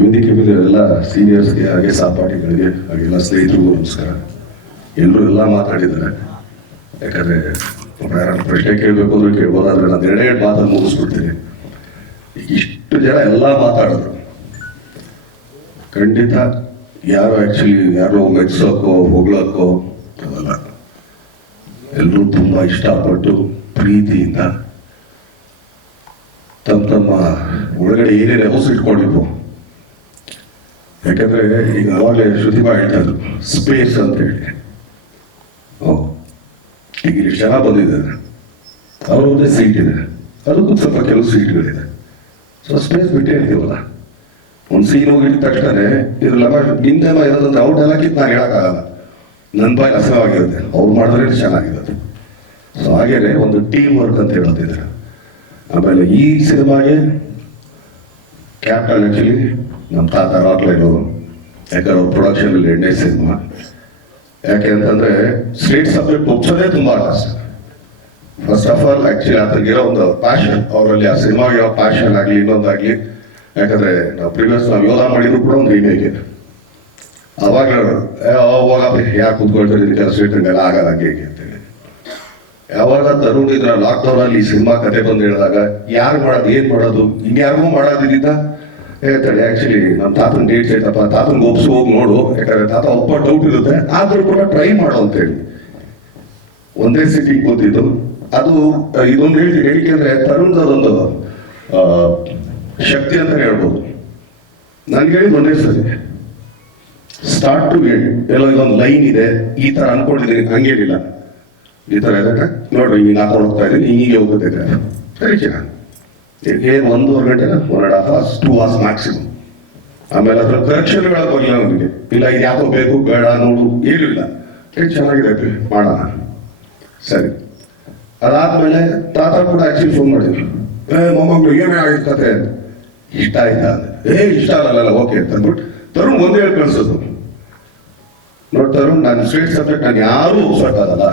ವೇದಿಕೆ ಮೇಲೆ ಎಲ್ಲ ಸೀನಿಯರ್ಸ್ಗೆ ಹಾಗೆ ಸಹಪಾಠಿಗಳಿಗೆ, ಹಾಗೆಲ್ಲ ಸ್ನೇಹಿತರಿಗೂ ನಮಸ್ಕಾರ. ಎಲ್ಲರೂ ಎಲ್ಲ ಮಾತಾಡಿದ್ದಾರೆ. ಯಾಕಂದ್ರೆ ಯಾರು ಪ್ರಶ್ನೆ ಕೇಳಬೇಕು ಅಂದ್ರೆ ಕೇಳ್ಬೋದಾದ್ರೆ ನಾನು ಎರಡೇ ಎರಡು ಮಾತನ್ನು ಮುಗಿಸ್ಬಿಡ್ತೀನಿ. ಇಷ್ಟು ಜನ ಎಲ್ಲ ಮಾತಾಡಿದ್ರು. ಖಂಡಿತ ಯಾರು ಆ್ಯಕ್ಚುಲಿ ಯಾರೋ ಮೆಚ್ಚೋಕೋ ಹೊಗಳಕ್ಕೋ ಅವೆಲ್ಲ. ಎಲ್ಲರೂ ತುಂಬ ಇಷ್ಟಪಟ್ಟು ಪ್ರೀತಿಯಿಂದ ತಮ್ಮ ತಮ್ಮ ಒಳಗಡೆ ಏನೇನು ಹೊಸ ಇಟ್ಕೊಂಡಿದ್ರು ಯಾಕಂದ್ರೆ ಈಗ ಆವಾಗಲೇ ಶ್ರುತಿ ಹೇಳ್ತಾ ಇದ್ರು ಸ್ಪೇಸ್ ಅಂತ ಹೇಳಿ. ಈಗ ಇಲ್ಲಿ ಜನ ಬಂದಿದ್ದಾರೆ. ಅವ್ರದ್ದೇ ಸೀಟ್ ಇದೆ. ಅದಕ್ಕೂ ಸ್ವಲ್ಪ ಕೆಲವು ಸೀಟ್ಗಳಿದೆ ಸೊ ಸ್ಪೇಸ್ ಬಿಟ್ಟೇ ಇರ್ತೀವಲ್ಲ. ಒಂದು ಸೀನ್ ಹೋಗಿ ತಕ್ಷಣ ಇದ್ರಲ್ಲ ಇರೋದಂತ ಇರೋದಂದ್ರೆ ಅವ್ರ ಡೈಲಾಗಿದ್ದು ನಾನು ಹೇಳೋಕ್ಕಾಗಲ್ಲ. ನನ್ನ ಬಾಯಿ ಅಸಹವಾಗಿರುತ್ತೆ ಅವ್ರು ಮಾಡಿದ್ರೆ ಚೆನ್ನಾಗಿರುತ್ತೆ. ಸೊ ಹಾಗೇನೆ ಒಂದು ಟೀಮ್ ವರ್ಕ್ ಅಂತ ಹೇಳ್ತಿದ್ದಾರೆ. ಆಮೇಲೆ ಈ ಸಿನಿಮಾಗೆ ಕ್ಯಾಪ್ಟನ್ ಆ್ಯಕ್ಚುಲಿ ನಮ್ಮ ತಾತ ರಾಕ್ಲೈನ್ ಅವರು ಯಾಕಂದ್ರೆ ಅವ್ರ ಪ್ರೊಡಕ್ಷನಲ್ಲಿ ಎರಡನೇ ಸಿನಿಮಾ ಯಾಕೆ ಅಂತಂದ್ರೆ ಸ್ಟ್ರೀಟ್ ಸಬ್ಜೆಕ್ಟ್ ಒಪ್ಸೋದೇ ತುಂಬಾ ಕಷ್ಟ. ಫಸ್ಟ್ ಆಫ್ ಆಲ್ ಆಕ್ಚುಲಿ ಆತನಿಗಿರೋ ಒಂದು ಪ್ಯಾಷನ್ ಅವರಲ್ಲಿ ಆ ಸಿನಿಮಾಗೆ ಯಾವ ಪ್ಯಾಷನ್ ಆಗಲಿ, ಇನ್ನೊಂದಾಗ್ಲಿ. ಯಾಕಂದ್ರೆ ನಾವು ಪ್ರಿವಿಯಸ್ ನಾವು ಯೋಗ ಮಾಡಿದ್ರು ಕೂಡ ಒಂದು ರೀಮೇಕ್ ಇದೆ. ಅವಾಗ ಹೋಗಪ್ಪ ಯಾಕೆ ಕುತ್ಕೊಳ್ತಾರೆ ಇದಕ್ಕೆಲ್ಲ ಸ್ಟೇಟ್ರಿಗೆಲ್ಲ ಆಗಲ್ಲ ಹಂಗೆ ಅಂತೇಳಿ ಯಾವಾಗ ತರುಣ್ ಇದ್ರ ಲಾಕ್ಡೌನ್ ಅಲ್ಲಿ ಸಿನಿಮಾ ಕತೆ ಬಂದು ಹೇಳಿದಾಗ, ಯಾರು ಮಾಡೋದು, ಏನ್ ಮಾಡೋದು, ಇನ್ಯಾರಿಗೂ ಮಾಡೋದಿದ್ದ ಹೇಳ್ತಾಳೆ ಆಕ್ಚುಲಿ ನಮ್ಮ ತಾತನ ಡೇಟ್ ಐತಪ್ಪ ತಾತನ ಒಪ್ಸು ಹೋಗಿ ನೋಡು. ಯಾಕಂದ್ರೆ ತಾತ ಒಬ್ಬ ಡೌಟ್ ಇರುತ್ತೆ. ಆದರೂ ಕೂಡ ಟ್ರೈ ಮಾಡು ಅಂತೇಳಿ ಒಂದೇ ಸಿಟಿ ಕೂತಿದ್ದು. ಅದು, ಇದೊಂದು ಹೇಳ್ತೀನಿ ಹೇಳಿಕೆ ಅಂದರೆ ತರುಣ್ದದೊಂದು ಶಕ್ತಿ ಅಂತ ಹೇಳ್ಬೋದು. ನನಗೆ ಹೇಳಿದ ಒಂದೇ ಸರಿ. ಸ್ಟಾರ್ಟ್ ಟು ಎಲ್ಲೋ ಇದೊಂದು ಲೈನ್ ಇದೆ. ಈ ತರ ಅನ್ಕೊಂಡಿದ್ದೀನಿ. ಹಂಗೇನಿಲ್ಲ. ಈ ಥರ ಇದಕ್ಕೆ ನೋಡ್ರಿ ಈಗ ಹಾಕೊಂಡು ಹೋಗ್ತಾ ಇದ್ದೀನಿ. ಹೀಗೆ ಹೋಗುತ್ತೆ. ಸರಿ, ಚೆನ್ನಾಗಿ. ಏನು ಒಂದೂವರೆ ಗಂಟೆ one and half hours two hours maximum ಆಮೇಲೆ ಅದರ ಕರೆಕ್ಷನ್ಗಳ ಬರಲಿಲ್ಲ ನಮಗೆ ಇಲ್ಲ, ಇದು ಯಾಕೋ ಬೇಕು, ಬೇಡ, ನೋಡು, ಏನಿಲ್ಲ. ಏನು ಚೆನ್ನಾಗಿದೆ ಮಾಡೋಣ. ಸರಿ. ಅದಾದ್ಮೇಲೆ ತಾತ ಕೂಡ ಆಕ್ಚುಲಿ ಫೋನ್ ಮಾಡಿದ್ರು. ಏ, ಮೊಮ್ಮಗಳು, ಏನೇ ಆಗಿದ್ ಕತೆ. ಇಷ್ಟ ಆಯ್ತಾ? ಏ, ಇಷ್ಟ ಆಗಲ್ಲ, ಓಕೆ ಅಂತ ಅಂದ್ಬಿಟ್ಟು ತರುಣ್ ಒಂದೇ ಹೇಳಿ ಕಳ್ಸೋದು. ನೋಡಿ ತರುಣ್, ನಾನು ಸ್ಟೇಟ್ ಸಬ್ಜೆಕ್ಟ್ ನಾನು ಯಾರೂ ಒಪ್ಸೋಕ್ಕಾಗಲ್ಲ.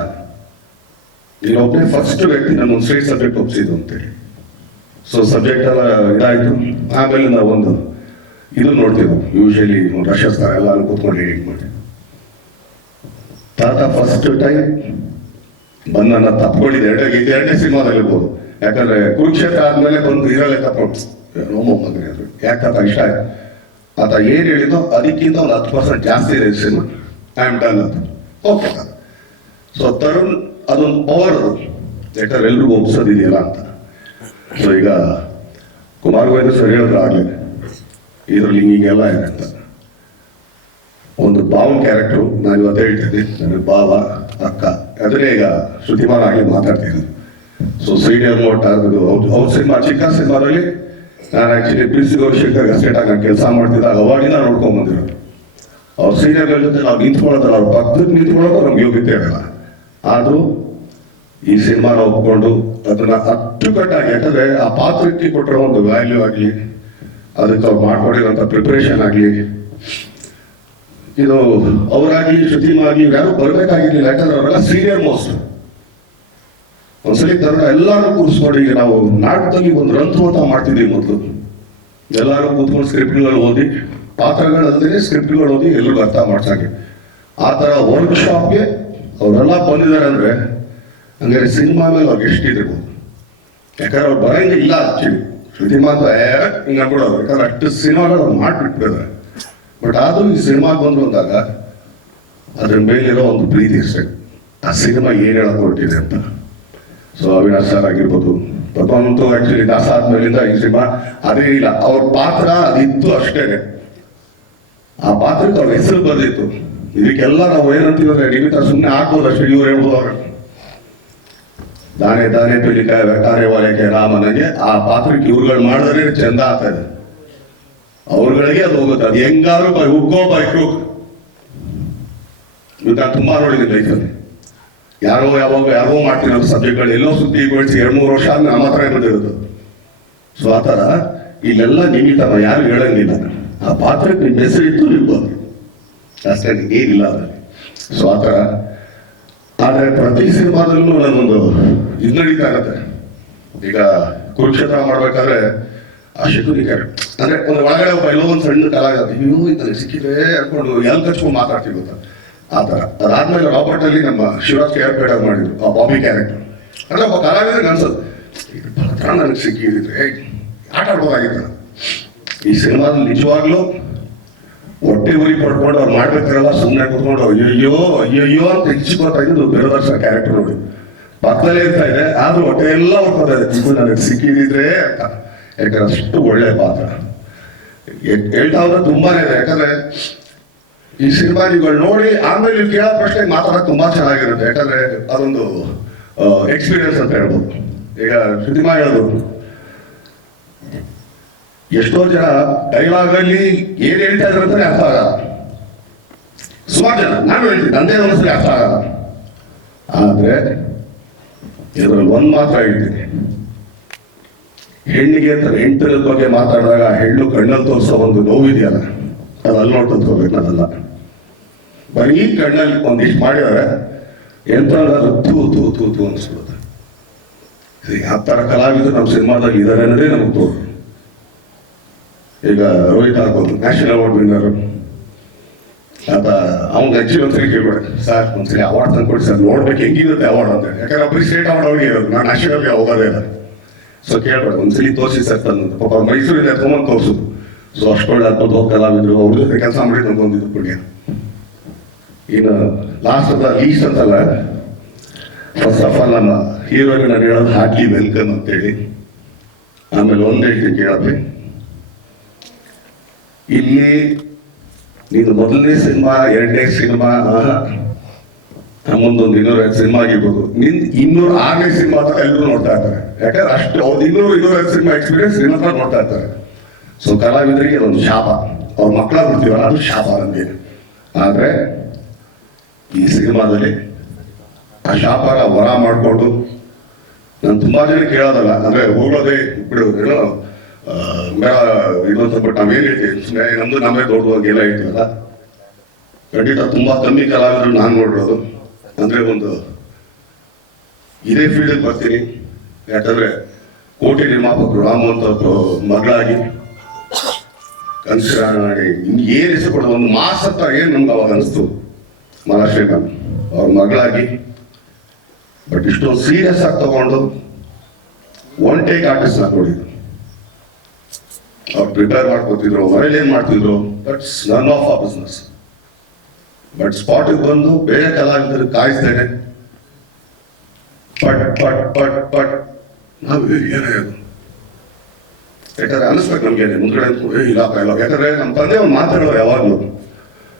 ನೀನು ಒಬ್ಬನೇ ಫಸ್ಟ್ ವ್ಯಕ್ತಿ ನಾನು ಒಂದು ಸ್ಟೇಟ್ ಸಬ್ಜೆಕ್ಟ್ ಒಪ್ಸಿದ್ದು ಅಂತೇಳಿ. ಸೊ ಸಬ್ಜೆಕ್ಟ್ ಎಲ್ಲ ಇದಾಯಿತು. ಆಮೇಲೆ ನಾವು ಒಂದು ಇದು ನೋಡ್ತೀವಿ ಯೂಶಲಿ ಒಂದು ರಶಸ್ತಾರ ಎಲ್ಲ ಅಲ್ಲಿ ಕೂತ್ಕೊಂಡು ಎಡಿಟ್ ಮಾಡಿ ತಾತ ಫಸ್ಟ್ ಟೈಮ್ ಬಂದನ್ನ ತಪ್ಕೊಂಡಿದ್ದೆ. ಎರಡೇ ಇದು ಎರಡನೇ ಸಿನಿಮಾದಲ್ಲಿ ಇರ್ಬೋದು ಯಾಕಂದ್ರೆ ಕುರುಕ್ಷೇತ್ರ ಆದ್ಮೇಲೆ ಬಂದು ಇರಲ್ಲೇ ತಪ್ಕೊಂಡು ನೋಮೋ ಮಗನೇ ಅದು. ಯಾಕೆ ಇಷ್ಟ ಆಯ್ತು? ಆತ ಏನ್ ಹೇಳಿದೋ ಅದಕ್ಕಿಂತ ಒಂದು ಹತ್ತು ಪರ್ಸೆಂಟ್ ಜಾಸ್ತಿ ಇದೆ ಸಿನಿಮಾ. ಐ ಆಮ್ ಡನ್ ಅಂತ. ಓಕೆ ಸೊ ತರುಣ್ ಅದೊಂದು ಪವರ್ ಅದು. ಯಾಕಂದ್ರೆ ಎಲ್ರಿಗೂ ಒಪ್ಸೋದಿದೆಯಲ್ಲ ಅಂತ. ಸೊ ಈಗ ಕುಮಾರ್ ಗೋವಿಂದ ಸರಿ ಹೇಳಿದ್ರೆ ಆಗಲಿ. ಇದರಲ್ಲಿ ಹಿಂಗೆಲ್ಲ ಅಂತ ಒಂದು ಬಾವನ್ ಕ್ಯಾರೆಕ್ಟ್ರು ನಾನು ಇವತ್ತು ಹೇಳ್ತಿದ್ದೆ ನನಗೆ ಬಾವ ಅಕ್ಕ. ಅದನ್ನೇ ಈಗ ಶ್ರುತಿಮಾನ್ ಆಗಲಿ ಮಾತಾಡ್ತೀನಿ. ಸೊ ಸೀನಿಯರ್ ಮೋಟ್ ಅದು ಅವ್ರ ಸಿನಿಮಾ, ಚಿಕ್ಕ ಸಿನಿಮಾದಲ್ಲಿ ನಾನು actually P C Gowrishankar set ಆಗಿ ಕೆಲಸ ಮಾಡ್ತಿದ್ದಾಗ ಅವಾಗಿಂದ ನೋಡ್ಕೊಂಡು ಬಂದಿರೋದು. ಅವ್ರ ಸೀನಿಯರ್ಗಳ ಜೊತೆ ನಾವು ನಿಂತ್ಕೊಳ್ಳೋದಲ್ಲ, ಅವ್ರ ಪಕ್ಕದ ನಿಂತ್ಕೊಳ್ಳೋದು ನಮ್ಗೆ ಯೋಗ್ಯತೆ ಇರಲ್ಲ. ಆದ್ರೂ ಈ ಸಿನಿಮಾನ ಒಪ್ಕೊಂಡು ಅದನ್ನ ಅಚ್ಚುಕಟ್ಟಾಗಿ, ಯಾಕಂದ್ರೆ ಆ ಪಾತ್ರಕ್ಕೆ ಕೊಟ್ಟಿರೋ ಒಂದು ವ್ಯಾಲ್ಯೂ ಆಗಲಿ, ಅದಕ್ಕೆ ಅವ್ರು ಮಾಡ್ಕೊಂಡಿರೋಂಥ ಪ್ರಿಪ್ರೇಷನ್ ಆಗಲಿ, ಇದು ಅವರಾಗಿ ಶ್ರುತಿಮಾಗಿ ಯಾರು ಬರ್ಬೇಕಾಗಿರ್ಲಿಲ್ಲ. ಯಾಕಂದ್ರೆ ಅವರೆಲ್ಲ ಸೀನಿಯರ್ ಮೋಸ್ಟ್ ಒಂದ್ಸಲಿ ತರ ಎಲ್ಲರೂ ಕೂರಿಸ್ಕೊಂಡು ಈಗ ನಾವು ನಾಟಕದಲ್ಲಿ ಒಂದು ರಂಧ್ರೋತ ಮಾಡ್ತಿದ್ದೀವಿ ಮೊದಲು. ಎಲ್ಲರೂ ಕೂತ್ಕೊಂಡು ಸ್ಕ್ರಿಪ್ಟ್ಗಳು ಓದಿ ಪಾತ್ರಗಳಲ್ಲದೆ ಸ್ಕ್ರಿಪ್ಟ್ಗಳು ಓದಿ ಎಲ್ಲರೂ ಅರ್ಥ ಮಾಡ್ಸಂಗೆ ಆ ಥರ ವರ್ಕ್ಶಾಪ್ಗೆ ಅವರೆಲ್ಲ ಬಂದಿದ್ದಾರೆ ಅಂದ್ರೆ ಹಂಗಾರೆ ಸಿನಿಮಾ ಮೇಲೆ ಅವ್ರಿಗೆ ಎಷ್ಟಿದ್ರು ಯಾಕಂದ್ರೆ ಅವ್ರು ಬರಂಗೆ ಇಲ್ಲ ಆಕ್ಚುಲಿ. ಶ್ರುತಿಮಾ ಅಂತ ಹಿಂಗೆ ಅನ್ಬಿಡೋದು ಯಾಕಂದ್ರೆ ಅಷ್ಟು ಸಿನಿಮಾಗಳು ಅವ್ರು ಮಾಡಿಬಿಟ್ಬಿಟ್ಟಿದ್ದಾರೆ ಬಟ್ ಆದರೂ ಈ ಸಿನಿಮಾ ಬಂದ್ರು ಅಂದಾಗ ಅದ್ರ ಮೇಲಿರೋ ಒಂದು ಪ್ರೀತಿ ಅಷ್ಟೇ. ಆ ಸಿನಿಮಾ ಏನ್ ಹೇಳಕ್ ಹೊರಟಿದೆ ಅಂತ. ಸೊ ಅವಿನಾಶ್ ಸರ್ ಆಗಿರ್ಬೋದು ಪ್ರಥಮಂತೂ ಆಕ್ಚುಲಿ ದಾಸ ಆದ್ಮೇಲಿಂದ ಈ ಸಿನಿಮಾ ಅದೇ ಇಲ್ಲ. ಅವ್ರ ಪಾತ್ರ ಅದಿತ್ತು ಅಷ್ಟೇನೆ ಆ ಪಾತ್ರಕ್ಕೆ ಅವ್ರ ಹೆಸರು ಬಂದಿತ್ತು ಇದಕ್ಕೆಲ್ಲ ನಾವು ಏನಂತಿದ್ರೆ ನಿಮಿತ್ತ ಸುಮ್ಮನೆ ಹಾಕ್ಬೋದು ಅಷ್ಟೇ ಇವ್ರು ಹೇಳ್ಬೋದು ಅವ್ರು. ದಾನೆ ದಾನೆ ಪಿಲಿಕಾಯ ಕಾರ್ಯವಾಲಯಕ್ಕೆ ರಾಮನಿಗೆ ಆ ಪಾತ್ರಕ್ಕೆ ಇವ್ರುಗಳು ಮಾಡಿದ್ರೆ ಚಂದ ಆಗ್ತದೆ. ಅವ್ರುಗಳಿಗೆ ಅದು ಹೋಗುತ್ತೆ. ಅದು ಹೆಂಗಾರು by hook or by crook ತುಂಬಾ ನೋಡಿದ್ದೀನಿ ಲೈಫಲ್ಲಿ ಯಾರೋ ಯಾವಾಗ ಯಾರೋ ಮಾಡ್ತಿರೋ ಸಬ್ಜೆಕ್ಟ್ಗಳು. ಎಲ್ಲೋ ಸುದ್ದಿ ಬೆಳೆಸಿ ಎರಡು ಮೂರು ವರ್ಷ ಆದ್ಮೇಲೆ ನಮ್ಮ ಹತ್ರ ಬಂದಿರೋದು. ಸೊ ಆ ಥರ ಇಲ್ಲೆಲ್ಲ ನಿಮಿತ್ತ ಯಾರು ಹೇಳಂಗಿಲ್ಲ. ಆ ಪಾತ್ರಕ್ಕೆ ನಿಮ್ಮ ಹೆಸರಿತ್ತು ಇರ್ಬೋದು ಅಷ್ಟೇ, ಏನಿಲ್ಲ ಅದರಲ್ಲಿ. ಸೊ ಆ ಥರ ಆದರೆ ಪ್ರತಿ ಸಿನಿಮಾದಲ್ಲೂ ನನಗೊಂದು ಇದು ನಡೀತಾ ಇರತ್ತೆ ಈಗ ಕುರುಕ್ಷೇತ್ರ ಮಾಡ್ಬೇಕಾದ್ರೆ ಆ ಶಕುನಿ ಕ್ಯಾರೆಕ್ಟರ್ ಅಂದ್ರೆ ಒಂದು ಒಳಗಡೆ ಒಬ್ಬ ಎಲ್ಲೋ ಒಂದು ಸಣ್ಣ ಕಲಾವಿದ ಇನ್ನೂ ಇದನ್ನ ಸಿಕ್ಕಿದ್ರೆ ಅನ್ಕೊಂಡು ಎಲ್ಲಿ ಕಚ್ಕೊಂಡು ಮಾತಾಡ್ತೀವಿ ಅಂತ. ಆ ಥರ. ಅದಾದ್ಮೇಲೆ ರಾಬರ್ಟ್ ಅಲ್ಲಿ ನಮ್ಮ ಶಿವರಾಜ್ ಪೇಟರ್ ಮಾಡಿದ್ರು, ಆ ಬಾಬಿ ಕ್ಯಾರೆಕ್ಟರ್. ಅಂದ್ರೆ ಒಬ್ಬ ಕಲಾವಿದ್ರೆ ಅನ್ಸೋದು ಪಾತ್ರ ನನಗೆ ಸಿಕ್ಕಿದ್ರೆ ಆಟ ಆಡ್ಬೋದಾಗಿತ್ತು ಈ ಸಿನಿಮಾದಲ್ಲಿ ನಿಜವಾಗ್ಲೂ ಹೊಟ್ಟೆ ಉರಿ ಪಡ್ಕೊಂಡು ಅವ್ರು ಮಾಡ್ಬೇಕಾರಲ್ಲ ಸುಮ್ಮನೆ ಕುತ್ಕೊಂಡು ಅಯ್ಯೋ ಅಯ್ಯಯ್ಯೋ ಅಂತ ಹೆಚ್ಚಿಕೋತಾ ಇದ್ದು ಬಿರೋದರ್ಶ ಕ್ಯಾರೆಕ್ಟರ್ ನೋಡಿ. ಪಕ್ಕದಲ್ಲೇ ಇರ್ತಾ ಇದೆ, ಆದ್ರೂ ಹೊಟ್ಟೆ ಎಲ್ಲ ಹೊಡ್ಕೊತಾ ಇದೆ. ಇದು ನನಗೆ ಸಿಕ್ಕಿದ್ರೆ ಅಂತ. ಯಾಕಂದ್ರೆ ಅಷ್ಟು ಒಳ್ಳೆ ಪಾತ್ರ. ಹೇಳ್ತಾ ಹೋದ್ರೆ ತುಂಬಾನೇ ಇದೆ. ಯಾಕಂದ್ರೆ ಈ ಸಿನಿಮಾ ನೀವುಗಳು ನೋಡಿ ಆಮೇಲೆ ನೀವು ಕೇಳೋ ಪ್ರಶ್ನೆ ಮಾತಾಡೋಕೆ ತುಂಬಾ ಚೆನ್ನಾಗಿರುತ್ತೆ. ಯಾಕಂದ್ರೆ ಅದೊಂದು ಎಕ್ಸ್ಪೀರಿಯನ್ಸ್ ಅಂತ ಹೇಳ್ಬೋದು. ಈಗ ಸಿನಿಮಾ ಹೇಳೋದು ಎಷ್ಟೋ ಜನ ಡೈಲಾಗ್ ಅಲ್ಲಿ ಏನ್ ಹೇಳ್ತಾ ಇದ್ರು ಅಂತಾನೆ ಅರ್ಥ ಆಗಲ್ಲ. ಸುಮಾರು ಜನ, ನಾನು ಹೇಳ್ತೀನಿ, ನಂದೇ ಒಂದ್ಸಲಿ ಅರ್ಥ ಆಗಲ್ಲ. ಆದ್ರೆ ಇದರಲ್ಲಿ ಒಂದ್ ಮಾತ್ರ ಹೇಳ್ತೀನಿ. ಹೆಣ್ಣಿಗೆ ತನ್ನ ಹೆಂಟರ ಬಗ್ಗೆ ಮಾತಾಡಿದಾಗ ಹೆಣ್ಣು ಕಣ್ಣಲ್ಲಿ ತೋರಿಸೋ ಒಂದು ನೋವಿದೆಯಲ್ಲ, ಅದು ಅಲ್ಲಿ ನೋಡ್ ತೋರ್ಬೇಕು ನಾನಲ್ಲ ಬರೀ ಕಣ್ಣಲ್ಲಿ ಒಂದಿಷ್ಟು ಮಾಡಿದರೆ ಎಂತ ತೂ ತೂ ತೂ ತೂ ಅನ್ಸ್ಬೋದು ಯಾವ ಥರ ಕಲಾವಿದರು ನಮ್ಮ ಸಿನಿಮಾದಲ್ಲಿ ಇದ್ದಾರೆ ಅನ್ನೋದೇ ನಮಗೆ ತೋರು ಈಗ ರೋಹಿತ್ ಆಗ್ಬೋದು ನ್ಯಾಷನಲ್ ಅವಾರ್ಡ್ ವಿನ್ನರ್ ಅಂತ ಅವ್ನಿಗೆ ಅಜ್ಜಿ ಒಂದ್ಸರಿ ಕೇಳ್ಬೇಡ ಸರ್, ಒಂದ್ಸರಿ ಅವಾರ್ಡ್ ತಂದು ಕೊಡಿ ಸರ್, ನೋಡ್ಬೇಕು ಹೆಂಗಿರುತ್ತೆ ಅವಾರ್ಡ್ ಅಂತ. ಯಾಕಂದ್ರೆ ಒಬ್ಬರಿಗೆ ಸ್ಟೇಟ್ ಅವಾರ್ಡ್ ಅವ್ರಿಗೆ ಇರೋದು, ನಾನು ನ್ಯಾಷನಲ್ಗೆ ಹೋಗೋದೇ ಇಲ್ಲ. ಸೊ ಕೇಳ್ಬೇಡ ಒಂದ್ಸಲಿ ತೋರಿಸಿ ಸರ್ ತಂದು. ಪಾಪ ಮೈಸೂರಿಂದ ತೊಗೊಂಡು ತೋರಿಸು ಸೊ ಅಷ್ಟೊಳ್ಳೆ ಅದ್ಭುತ ಕಲಾವಿದ್ರು ಅವ್ರ ಜೊತೆ ಕೆಲಸ ಮಾಡಿ ತಂದ್ಕೊಂಡಿದ್ದು ಪುಣ್ಯ ಇನ್ನು ಲಾಸ್ಟ್ ಅದ ಲೀಸ್ಟ್ ಅಂತಲ್ಲ ಫಸ್ಟ್ ಆಫ್ ಆಲ್ ನಮ್ಮ ಹೀರೋಯಿನ್ ನಾನು ಹೇಳೋದು ಹಾಕಿ ವೆಲ್ಕಮ್ ಅಂತೇಳಿ. ಆಮೇಲೆ ಒಂದೇ ಹೇಳ್ತೀನಿ ಕೇಳಪ್ರಿ ಇಲ್ಲಿ ನೀನು ಮೊದಲನೇ ಸಿನಿಮಾ ಎರಡನೇ ಸಿನಿಮಾ ನಮ್ಮೊಂದೊಂದು ಇನ್ನೂರ ಐದು ಸಿನಿಮಾ ಆಗಿರ್ಬೋದು. ನಿನ್ ಇನ್ನೂರ ಆರನೇ ಸಿನಿಮಾ ಅಂತ ಎಲ್ಲರೂ ನೋಡ್ತಾ ಇರ್ತಾರೆ ಯಾಕಂದ್ರೆ ಅಷ್ಟು ಅವ್ರು ಇನ್ನೂರು ಇನ್ನೂರೈದು ಸಿನಿಮಾ ಎಕ್ಸ್ಪೀರಿಯನ್ಸ್ ನಿನ್ನ ಹತ್ರ ನೋಡ್ತಾ ಇರ್ತಾರೆ ಸೊ ಕಲಾವಿದರಿಗೆ ಅದೊಂದು ಶಾಪ. ಅವ್ರ ಮಕ್ಕಳ ಬಿಡ್ತೀವಲ್ಲ ಅದು ಶಾಪ ನಮಗೆ. ಆದರೆ ಈ ಸಿನಿಮಾದಲ್ಲಿ ಆ ಶಾಪನ ವರ ಮಾಡಿಕೊಂಡು ನಾನು ತುಂಬಾ ಜನ ಕೇಳೋದಲ್ಲ ಅಂದ್ರೆ ಹೋಗೋದೇ ಬಿಡು ಏನೋ ಆ, ಬೇಡ ಬಟ್ ನಾವೇನ್ ಹೇಳ್ತೀವಿ ಸುಮ್ನೆ ನಮ್ದು ನಮ್ಮೇ ದೊಡ್ಡವಾಗಿ ಎಲ್ಲ ಹೇಳ್ತೀವಲ್ಲ ಖಂಡಿತ ತುಂಬಾ ಕಮ್ಮಿ ಕಲಾವಿದರು ನಾನು ನೋಡಿರೋದು ಅಂದ್ರೆ ಒಂದು ಇದೇ ಫೀಲ್ಡ್ ಬರ್ತೀನಿ. ಯಾಕಂದ್ರೆ ಕೋಟಿ ನಿರ್ಮಾಪಕರು ರಾಮವಂತ ಮಗಳಾಗಿ ಕನ್ಸಿಡರ್ ಮಾಡಿ ಇನ್ ಏನ್ ಕೊಡೋದು ಒಂದು ಅಂತ ಏನ್ ನಮ್ಗೆ ಅವಾಗ ಅನಿಸ್ತು? ಮಹಾರಾಷ್ಟ್ರೀಕನ್ ಅವ್ರ ಮಗಳಾಗಿ. ಬಟ್ ಇಷ್ಟೊಂದು ಸೀರಿಯಸ್ ಆಗಿ ತಗೊಂಡು ಒನ್ ಟೇಕ್ ಆರ್ಟಿಸ್ಟ್ ಹಾಕೊಂಡಿದ್ರು ಅವ್ರು ಪ್ರಿಪೇರ್ ಮಾಡ್ಕೋತಿದ್ರು ಮನೇಲಿ ಏನ್ ಮಾಡ್ತಿದ್ರು? ಬಟ್ ನನ್ ಆಫ್ ಆ ಬಿಸ್ನೆಸ್ ಬಟ್ ಸ್ಪಾಟಿಗೆ ಬಂದು ಬೇರೆ ಕಲಾವಿದರು ಕಾಯಿಸ್ತೇನೆ ಪಟ್ ಪಟ್ ಪಟ್ ಪಟ್ ನಾವು ಏನೇ ಅದು ಯಾಕಂದ್ರೆ ಅನಿಸ್ಬೇಕು ನಮ್ಗೆ ಮುಂದ್ಗಡೆ ಇಲ್ಲ ಇಲ್ಲ. ಯಾಕಂದ್ರೆ ನಮ್ಮ ತಂದೆ ಒಂದು ಮಾತಾಡೋ ಯಾವಾಗಲೂ.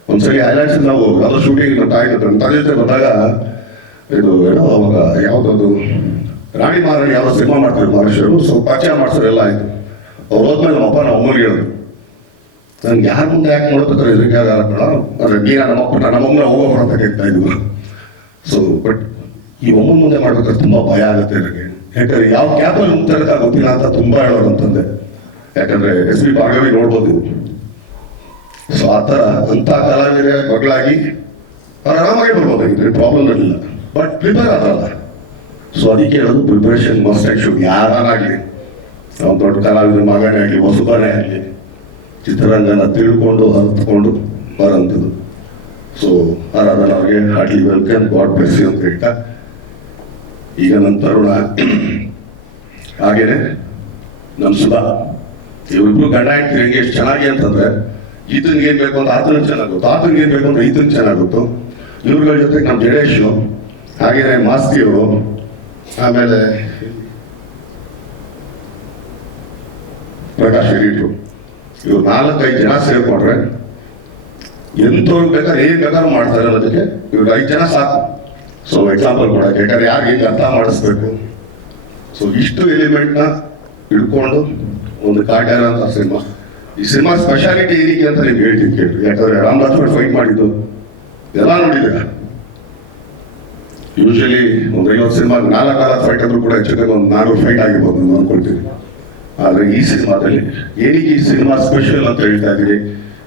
ಒಂದ್ಸರಿ ಐಲ್ಯಾಂಡ್ಸ್ ನಾವು ಯಾವುದೋ ಶೂಟಿಂಗ್ ನಮ್ಮ ತಾಯಿ ನಮ್ಮ ತಂದೆ ಜೊತೆ ಬಂದಾಗ, ಇದು ಏನೋ ಅವಾಗ ರಾಣಿ ಮಹಾರಾಣಿ ಯಾವುದೋ ಸಿನಿಮಾ ಮಾಡ್ತಾರೆ ಮಹರ್ಷಿಯರು ಸ್ವಲ್ಪ ಪರಿಚಯ ಮಾಡ್ಸೋರು ಎಲ್ಲ ಆಯ್ತು. ಅವ್ರು ಹೋದ್ಮೇಲೆ ನಮ್ಮ ಅಪ್ಪ ನಮ್ಮ ಅಮ್ಮನಿಗೆ ಹೇಳಿದ್ರು. ನನಗೆ ಯಾರ ಮುಂದೆ ಯಾಕೆ ನೋಡ್ಬೇಕಾದ್ರೆ ಇದಕ್ಕೆ ಆಗಲ್ಲ ಕಣ ಅಂದ್ರೆ ನಮ್ಮ ಅಪ್ಪ ನಮ್ಮಮ್ಮನ ಹೋಗೋ ಬರೋ ಅಂತ ಕೇಳ್ತಾ ಇದ್ವು. ಸೊ ಬಟ್ ಈ ಅಮ್ಮನ ಮುಂದೆ ಮಾಡ್ಬೇಕಾದ್ರೆ ತುಂಬಾ ಭಯ ಆಗುತ್ತೆ ನನಗೆ ಯಾಕಂದ್ರೆ ಯಾವ ಕ್ಯಾಬಲ್ಲಿ ಮುಗ್ತಾರಕ ಗೊತ್ತಿಲ್ಲ ಅಂತ ತುಂಬಾ ಹೇಳೋರು ಅಂತಂದೆ. ಯಾಕಂದ್ರೆ ಎಸ್ ಪಿ ಭಾಗವಿ ನೋಡ್ಬೋದು. ಸೊ ಆ ಥರ ಅಂಥ ಕಲಾವಿದ ಮಗಳಾಗಿ ಆರಾಮಾಗಿ ಬರ್ಬೋದಾಗಿದ್ರೆ ಪ್ರಾಬ್ಲಮ್ ಇರಲಿಲ್ಲ ಬಟ್ ಪ್ರಿಪೇರ್ ಆಗಲ್ಲ ಸೊ ಅದಕ್ಕೆ ಹೇಳೋದು ಪ್ರಿಪರೇಷನ್ ಮಸ್ಟ್ ಆ್ಯಂಡ್ ಶುಡ್ ಯಾರಾಗಲಿ ಅವ್ನು ದೊಡ್ಡ ಕಲಾವಿದ ಮಾಗಾಣಿ ಆಗಲಿ ಹೊಸಬನೇ ಆಗಲಿ, ಚಿತ್ರರಂಗನ ತಿಳ್ಕೊಂಡು ಅರ್ಥಕೊಂಡು ಬರೋಂಥದ್ದು ಸೊ ಆರಾಧನ ಅವ್ರಿಗೆ ಹಾರ್ಟ್ಲಿ ವೆಲ್ಕಮ್ ಗಾಡ್ ಬ್ಲೆಸ್ ಅಂತ ಹೇಳ್ತಾ, ಈಗ ನನ್ನ ತರುಣ. ಹಾಗೇನೆ ನಮ್ಮ ಸುಧಾ ಇವರಿಬ್ರು ಗಂಡ ಹೆಂಡ್ತಿ ಹೆಂಗೆ ಎಷ್ಟು ಚೆನ್ನಾಗಿ ಅಂತಂದ್ರೆ, ಈತನಿಗೆ ಏನ್ ಬೇಕು ಅಂತ ಆತನಿಗೆ ಚೆನ್ನಾಗುತ್ತೋ ಆತನಿಗೆ ಏನ್ ಬೇಕು ಅಂತ ಈತನಿಗೆ ಚೆನ್ನಾಗುತ್ತೋ ಇವ್ರಗಳ ಜೊತೆಗೆ ನಮ್ಮ ಜಡೇಶು ಹಾಗೇನೆ ಮಾಸ್ತಿಯವರು, ಆಮೇಲೆ ಪ್ರಕಾಶ್ ಹಿರಿಯರು ಇವ್ರು ನಾಲ್ಕೈದು ಜನ ಸೇರ್ಕೊಂಡ್ರೆ ಎಂತವ್ರು ಬೇಕಾದ್ರೆ ಏನ್ ಬೇಕಾದ್ರೂ ಮಾಡ್ತಾರೆ ಅನ್ನೋದಕ್ಕೆ ಇವ್ರಿಗೆ ಐದು ಜನ ಸಾಕು. ಸೊ ಎಕ್ಸಾಂಪಲ್ ಕೊಡಕ್ಕೆ ಯಾಕಂದ್ರೆ ಯಾರು ಹೇಗೆ ಅರ್ಥ ಮಾಡಿಸ್ಬೇಕು? ಸೊ ಇಷ್ಟು ಎಲಿಮೆಂಟ್ನ ಹಿಡ್ಕೊಂಡು ಒಂದು ಕಾಟ್ಯಾರ ಅಂತ ಸಿನಿಮಾ. ಈ ಸಿನಿಮಾ ಸ್ಪೆಷಾಲಿಟಿ ಏನಕ್ಕೆ ಅಂತ ನೀವು ಹೇಳ್ತೀನಿ ಕೇಳಿ. ಯಾಕಂದ್ರೆ ರಾಮ್ ಲಕ್ಷ್ಮಣ್ ಫೈಟ್ ಮಾಡಿದ್ದು. ಎಲ್ಲ ನೋಡಿದ್ದೀರ? ಯೂಶಲಿ ಒಂದು ಐವತ್ತು ಸಿನಿಮಾ ನಾಲ್ಕು ಫೈಟ್ ಆದ್ರೂ ಕೂಡ ಹೆಚ್ಚು ಒಂದು ನಾನೂರು ಫೈಟ್ ಆಗಿರ್ಬೋದು ನಾನು ಅನ್ಕೊಳ್ತೀನಿ. ಆದ್ರೆ ಈ ಸಿನಿಮಾದಲ್ಲಿ ಏನಿಗೆ ಈ ಸಿನಿಮಾ ಸ್ಪೆಷಲ್ ಅಂತ ಹೇಳ್ತಾ ಇದ್ದೀವಿ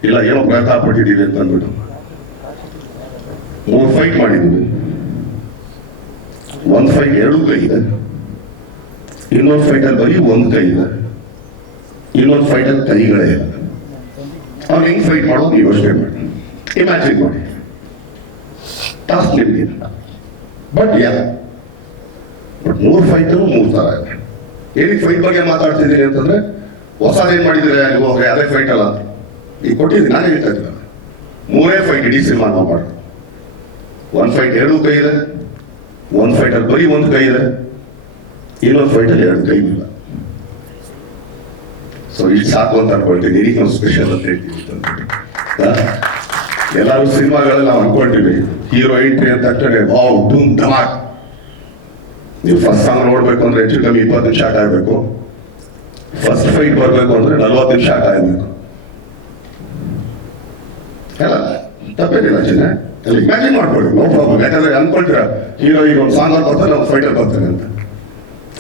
ಇಲ್ಲ, ಏನೋ ಪ್ರಯತ್ನ ಪಟ್ಟಿದ್ದೀವಿ ಅಂತ ಅಂದ್ಬಿಟ್ಟು. ಮೂರು ಫೈಟ್ ಮಾಡಿದ್ವಿ ಒಂದ್ ಫೈಟ್ ಎರಡು ಕೈ ಇದೆ ಇನ್ನೊಂದು ಫೈಟ್ ಅಲ್ಲಿ ಬರೀ ಒಂದ್ ಕೈ ಇದೆ ಇನ್ನೊಂದು ಫೈಟಲ್ಲಿ ಕೈಗಳೇ ಇದೆ ಅವ್ರು ಹೆಂಗ್ ಫೈಟ್ ಮಾಡೋದು ಯೋಚನೆ ಮಾಡಿ. ಇಮ್ಯಾಜಿನ್ ಮಾಡಿ. ಟಾಸ್ಕ್ ನಿಮಗೆ. ಬಟ್ ಯಾ ಬಟ್ ಮೂರು ಫೈಟ್ ಮೂರು ಥರ ಇದೆ. ಏನಕ್ಕೆ ಫೈಟ್ ಬಗ್ಗೆ ಮಾತಾಡ್ತಿದ್ದೀನಿ ಅಂತಂದ್ರೆ ಹೊಸದೇನು ಮಾಡಿದ್ರೆ ಅಲ್ಲಿ ಹೋಗ್ರೆ ಅದೇ ಫೈಟ್ ಅಲ್ಲ. ಈಗ ಕೊಟ್ಟಿದ್ದೀನಿ, ನಾನೇ ಹೇಳ್ತಾ ಇದ್ದೀನಿ. ಮೂರೇ ಫೈಟ್ ಇಡೀ ಸಿನಿಮಾ ನಾವು ಮಾಡೋದು ಒಂದು ಫೈಟ್ ಎರಡು ಕೈ ಇದೆ. ಒಂದು ಫೈಟಲ್ಲಿ ಬರೀ ಒಂದು ಕೈ ಇದೆ. ಇನ್ನೊಂದು ಫೈಟಲ್ಲಿ ಎರಡು ಕೈ ಇಲ್ಲ. ಸೊ ಇಷ್ಟು ಸಾಕು ಅಂತ ಅನ್ಕೊಳ್ತೀನಿ. ಇದಕ್ಕೆ ಒಂದು ಸ್ಪೆಷಲ್ ಅಂತ ಹೇಳ್ತೀವಿ? ಎಲ್ಲರೂ ಸಿನಿಮಾಗಳಲ್ಲಿ ನಾವು ಅನ್ಕೊಳ್ತೀವಿ. ಹೀರೋ ಎಂಟ್ರಿ ಅಂತ ತಕ್ಷಣ ವಾವ್ ಧೂಮ್ ಧಮಾಕ್ ನೀವು ಫಸ್ಟ್ ಸಾಂಗ್ ನೋಡ್ಬೇಕು ಅಂದ್ರೆ ಹೆಚ್ಚು ಕಮ್ಮಿ ಇಪ್ಪತ್ತು ನಿಮಿಷ ಆಟ ಆಗಬೇಕು. ಫಸ್ಟ್ ಫೈಟ್ ಬರಬೇಕು ಅಂದ್ರೆ ನಲ್ವತ್ತು ನಿಮಿಷ ಆಟ ಅಲ್ಲ ತಪ್ಪೇನಿಲ್ಲ ಚಿನ್ನ ಅಲ್ಲಿ ಇಮ್ಯಾಜಿನ್ ಮಾಡ್ಕೊಳ್ಳಿ ನೋ ಪ್ರಾಬ್ಲಮ್ ಯಾಕಂದ್ರೆ ಅನ್ಕೊಳ್ತೀರಾ ಹೀರೋ ಈಗ ಒಂದು ಸಾಂಗ್ ಬರ್ತಾರೆ, ಒಂದು ಫೈಟರ್ ಬರ್ತಾರೆ ಅಂತ.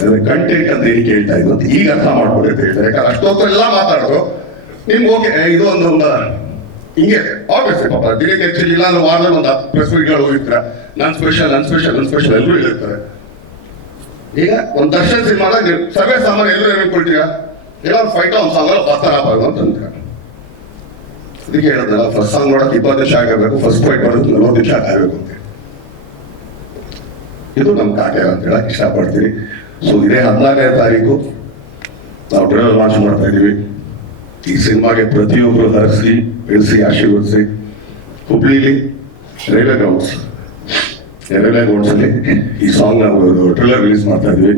ಅಂದ್ರೆ ಕಂಟೆಂಟ್ ಅಂತ ಏನು ಕೇಳ್ತಾ ಇದ್ದು. ಅಂತ ಈಗ ಅರ್ಥ ಮಾಡ್ಕೊಳ್ಳಿ ಅಂತ ಹೇಳ್ತಾರೆ. ಯಾಕಂದ್ರೆ ಅಷ್ಟೊತ್ತು ಎಲ್ಲ ಮಾತಾಡೋದು ನಿಮ್ಗೆ ಓಕೆ ಇದು ಒಂದು ಹಿಂಗೆ ಆಬ್ವಿಯಸ್ ಪಾಪ ದಿನಕ್ಕೆ ಹೆಚ್ಚಿಲ್ಲ ಅಂದ್ರೆ ವಾರದಲ್ಲಿ ಒಂದು ಪ್ರೆಸ್ ಮೀಟ್ಗಳು ಹೋಗಿರ್ತಾರೆ ನನ್ ಸ್ಪೆಷಲ್ ನನ್ ಸ್ಪೆಷಲ್ ನನ್ ಸ್ಪೆಷಲ್ ಎಲ್ಲರೂ ಹೇಳಿರ್ತಾರೆ ಈಗ ಒಂದು ದರ್ಶನ್ ಸಿನಿಮಾದಾಗ ಸರ್ವೇ ಸಾಮಾನ್ಯ ಎಲ್ಲರೂ ಇಲ್ಲ ಒಂದು ಫೈಟ್ ಒಂದು ಸಾಂಗ್ ಬರ್ತಾರ ಅಂತ ಅದಕ್ಕೆ ಹೇಳಿದ್ನಲ್ಲ ಫಸ್ಟ್ ಸಾಂಗ್ ನೋಡಕ್ ಇಪ್ಪತ್ತು ನಿಮಿಷ ಆಗಬೇಕು ಫಸ್ಟ್ ಫೈಟ್ ಮಾಡೋದು ನಲವತ್ತು ನಿಮಿಷ ಆಗಬೇಕು ಅಂತ ಇದು ನಮ್ಮ ಕಾರ್ಯ ಅಂತ ಹೇಳಕ್ ಇಷ್ಟಪಡ್ತೀನಿ. ಸೊ ಇದೇ ಹದಿನಾರನೇ ತಾರೀಕು ನಾವು ಟ್ರೈಲರ್ ಲಾಂಚ್ ಮಾಡ್ತಾ ಇದೀವಿ ಈ ಸಿನಿಮಾಗೆ ಪ್ರತಿಯೊಬ್ಬರು ಹರಿಸಿ ಬೆಳೆಸಿ, ಆಶೀರ್ವದಿಸಿ, ಹುಬ್ಳಿಲಿ ರೈಲ್ವೆ ಗ್ರೌಂಡ್ಸ್ ರೈಲ್ವೆ ಗೋಡ್ಸಲ್ಲಿ ಈ ಸಾಂಗ್ ನಾವು ಟ್ರೈಲರ್ ರಿಲೀಸ್ ಮಾಡ್ತಾ ಇದ್ವಿ.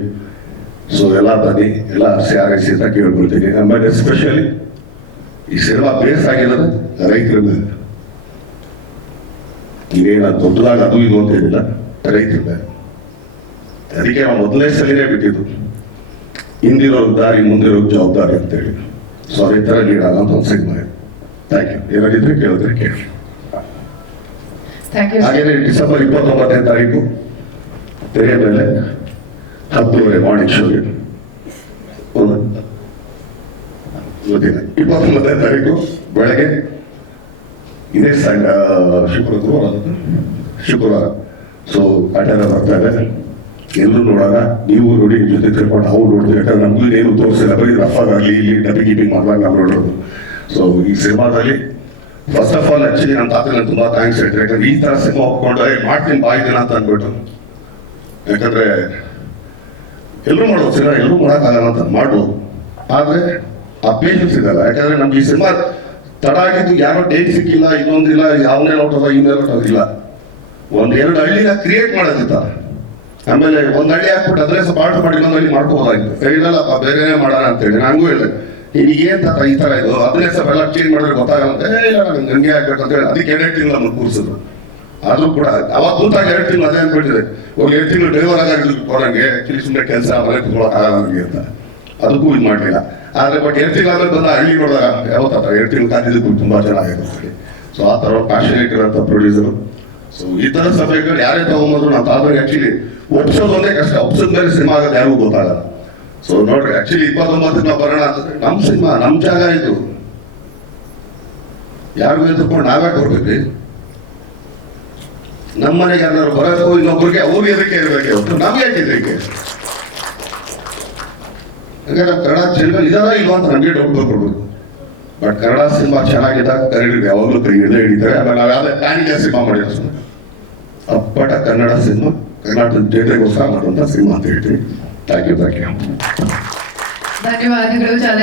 ಸೊ ಎಲ್ಲ ಬನ್ನಿ, ಎಲ್ಲ ಹರಿಸಿ ಆರೈಸಿ ಅಂತ ಕೇಳ್ಕೊಳ್ತೀನಿ. ಆಮೇಲೆ ಎಸ್ಪೆಷಲಿ ಈ ಸಿನಿಮಾ ಬೇಸ್ ಆಗಿರೋದು ರೈತರ ಮೇಲೆ. ಈಗೇನ ದೊಡ್ಡದಾಗ ಅದು ಇದು ಅಂತ ಹೇಳಿಲ್ಲ ರೈತರ ಮೇಲೆ. ಅದಕ್ಕೆ ನಾವು ಮೊದಲನೇ ಸಲಿನೇ ಬಿಟ್ಟಿದ್ದು ಹಿಂದಿರೋ ದಾರಿ ಮುಂದಿರೋ ಜವಾಬ್ದಾರಿ ಅಂತೇಳಿ. ಸೊ ಅದೇ ಥರ ನೀಡಲ್ಲ ಅಂತ ಒಂದು ಸಿನಿಮಾ ಇದೆ. ಥ್ಯಾಂಕ್ ಯು ಏನಾಗಿದ್ರೆ ಕೇಳಿದ್ರೆ ಕೇಳಿ. ಥ್ಯಾಂಕ್ ಯು ಹಾಗೇನೆ ಡಿಸೆಂಬರ್ ಇಪ್ಪತ್ತೊಂಬತ್ತನೇ ತಾರೀಕು ತೆರೆ ಮೇಲೆ ಹತ್ತುವರೆ ಮಾರ್ನಿಂಗ್ ಶೋಗೆ ಇವತ್ತಿನ ಇಪ್ಪತ್ತೊಂಬತ್ತನೇ ತಾರೀಕು ಬೆಳಗ್ಗೆ, ಇದೇ ಸಂಡ ಶುಕ್ರ ಗುರುವಾರ. ಅದು? ಶುಕ್ರವಾರ. ಸೊ ಅಟೆಂಡ ಬರ್ತಾ ಇದೆ. ಎಲ್ಲರೂ ನೋಡೋಣ. ನೀವು ನೋಡಿ ಜೊತೆ ತಿಳ್ಕೊಂಡು ನಾವು ನೋಡ್ತೀವಿ. ಯಾಕಂದ್ರೆ ನಮಗೂ ಏನು ತೋರಿಸಿಲ್ಲ. ಬರೀ ರಫ್ ಆಗಲಿ, ಇಲ್ಲಿ ಡಬ್ಬಿ ಗಿಬ್ಬಿ ಮಾಡುವಾಗ ನಾವು ನೋಡೋದು ಸೊ ಈ ಸಿನಿಮಾದಲ್ಲಿ ಫಸ್ಟ್ ಆಫ್ ಆಲ್ ಆಕ್ಚುಲಿ ನಮ್ಮ ತಾತನ ತುಂಬಾ ಥ್ಯಾಂಕ್ಸ್ ಹೇಳ್ತೀನಿ. ಯಾಕಂದ್ರೆ ಈ ತರ ಸಿನಿಮಾ ಒಪ್ಕೊಂಡು ಮಾಡ್ತೀನಿ ಮಾಡ್ತೀನಿ ಬಾಯ್ದಿನ ಅಂತ ಅಂದ್ಬಿಟ್ಟು. ಯಾಕಂದ್ರೆ ಎಲ್ಲರೂ ಮಾಡೋದು ಸಿನಿಮಾ ಎಲ್ಲರೂ ಮಾಡೋಕ್ಕಾಗಲ್ಲ ಅಂತ ಮಾಡು ಆದ್ರೆ ಆ ಪೇಷನ್ಸ್ ಸಿಗಲ್ಲ ಯಾಕಂದ್ರೆ ನಮ್ಗೆ ಈ ಸಿನಿಮಾ ತಡ ಆಗಿದ್ದು ಯಾರೋ ಡೇಟ್ ಸಿಕ್ಕಿಲ್ಲ ಇನ್ನೊಂದಿಲ್ಲ ಯಾವನೇ ನೋಟದ ಇನ್ನೇ ನೋಟೋದಿಲ್ಲ ಒಂದ್ ಎರಡು ಹಳ್ಳಿನ ಕ್ರಿಯೇಟ್ ಮಾಡೋದಿತ್ತ. ಆಮೇಲೆ ಒಂದ್ ಹಳ್ಳಿ ಹಾಕ್ಬಿಟ್ಟು ಅದ್ರೇ ಸ್ವಲ್ಪ ಆರ್ಡರ್ ಮಾಡಿ ಇನ್ನೊಂದು ಹಳ್ಳಿ ಮಾಡ್ಕೋಬೋದಾಗಿತ್ತು ಇಲ್ಲಲ್ಲಪ್ಪ ಬೇರೆನೇ ಮಾಡೋಣ ಅಂತೇಳಿ ನನಗೂ ಹೇಳಿದೆ. ತಾತ ಈ ತರ ಇದು? ಸ್ವಲ್ಪ ಎಲ್ಲ ಚೇಂಜ್ ಮಾಡಿದ್ರೆ ಗೊತ್ತಾಗಲ್ಲ. ಇಲ್ಲ ನಂಗೆ ಹಂಗೆ ಆಗ್ಬೇಕು ಅಂತ ಹೇಳಿ ಅದಕ್ಕೆ ಎರಡು ತಿಂಗಳು ನಮ್ಗೆ ಕೂರಿಸಿದ್ರು. ಆದ್ರೂ ಕೂಡ ಅವಾಗ ಕೂತಾಗ ಎರಡು ತಿಂಗಳು ಅದೇ ಅಂದ್ಬಿಟ್ಟಿದೆ ಒಂದು ಎರಡು ತಿಂಗಳು ಡ್ರೈವರ್ ಆಗಿ ಕೊಡಂಗೆ ಆಕ್ಚುಲಿ ಸುಮ್ಮನೆ ಕೆಲಸ, ಮನೆ ಕುತ್ಕೊಳಕ್ ಆಗಲ್ಲ ನನಗೆ ಅಂತ. ಅದಕ್ಕೂ ಇದು ಮಾಡಲಿಲ್ಲ. ಆದ್ರೆ ಬಟ್ ಎರಡು ತಿಂಗಳಾದ್ಮೇಲೆ ಬಂದ ಹಳ್ಳಿ ನೋಡಿದಾಗ ಯಾವತ್ತ ಎರಡು ತಿಂಗಳು ಕಾದಿದ್ದು ತುಂಬಾ ಚೆನ್ನಾಗಿದೆ ಹೇಳಿ ಸೊ ಆ ಥರ ಪ್ಯಾಷನೇಟ್ ಇರೋಂಥ ಪ್ರೊಡ್ಯೂಸರು ಸೊ ಈ ತರ ಸಭೆಗಳು ಯಾರೇ ತಗೊಂಬಂದ್ರು ನಾವು ತಾದಾಗ ಆಕ್ಚುಲಿ ಒಪ್ಸೋದು ಒಂದೇ ಕಷ್ಟ. ಒಪ್ಸೋದ್ ಮೇಲೆ ಸಿನಿಮಾ ಆಗೋದು ಯಾರಿಗೂ ಗೊತ್ತಾಗಲ್ಲ. ಸೊ ನೋಡ್ರಿ ಆಕ್ಚುಲಿ ಇಪ್ಪತ್ತೊಂಬತ್ತಕ್ಕೆ ನಾವು ಬರೋಣ ನಮ್ಮ ನಮ್ ಸಿನಿಮಾ, ನಮ್ ಜಾಗ ಇದು. ಯಾರು ಎದುರ್ಕೊಂಡು ನಾವ್ಯಾಕೆ ಬರ್ಬೇಕ್ರಿ. ನಮ್ಮ ಮನೆಗೆ ಯಾರು ಬರೋಕ್ಕೂ ಇನ್ನೊಬ್ರಿಗೆ ಅವ್ರು ಎದಕ್ಕೆ ಇರ್ಬೇಕು? ಹೊತ್ತು ನಮ್ಗೆ ಯಾಕೆ ಹಂಗಾರೆ ನಮ್ಮ ಕನ್ನಡ ಸಿನಿಮಾ ಇದಾರ ಇಲ್ವಾ ಅಂತ ನಮಗೆ ಡೌಟ್ ಬರ್ಕೊಡ್ಬೇಕು ಬಟ್ ಕನ್ನಡ ಸಿನಿಮಾ ಚೆನ್ನಾಗಿದ್ದಾಗ ಕನ್ನಡಿಗರು ಯಾವಾಗಲೂ ಕೈ ಹಿಡಿದೇ ಹಿಡಿತಾರೆ. ಆಮೇಲೆ ನಾವು ಯಾವುದೇ ಕಾಣಿಕೆ ಸಿನಿಮಾ ಮಾಡಿದ್ರು ಅಪ್ಪಟ ಕನ್ನಡ ಸಿನಿಮಾ, ಕರ್ನಾಟಕದ ಜನತೆಗೋಸ್ಕರ ಮಾಡುವಂಥ ಸಿನಿಮಾ ಅಂತ ಹೇಳ್ತೀವಿ. ಥ್ಯಾಂಕ್ ಯು ಥ್ಯಾಂಕ್ ಯು ಧನ್ಯವಾದಗಳು ಚಾಲ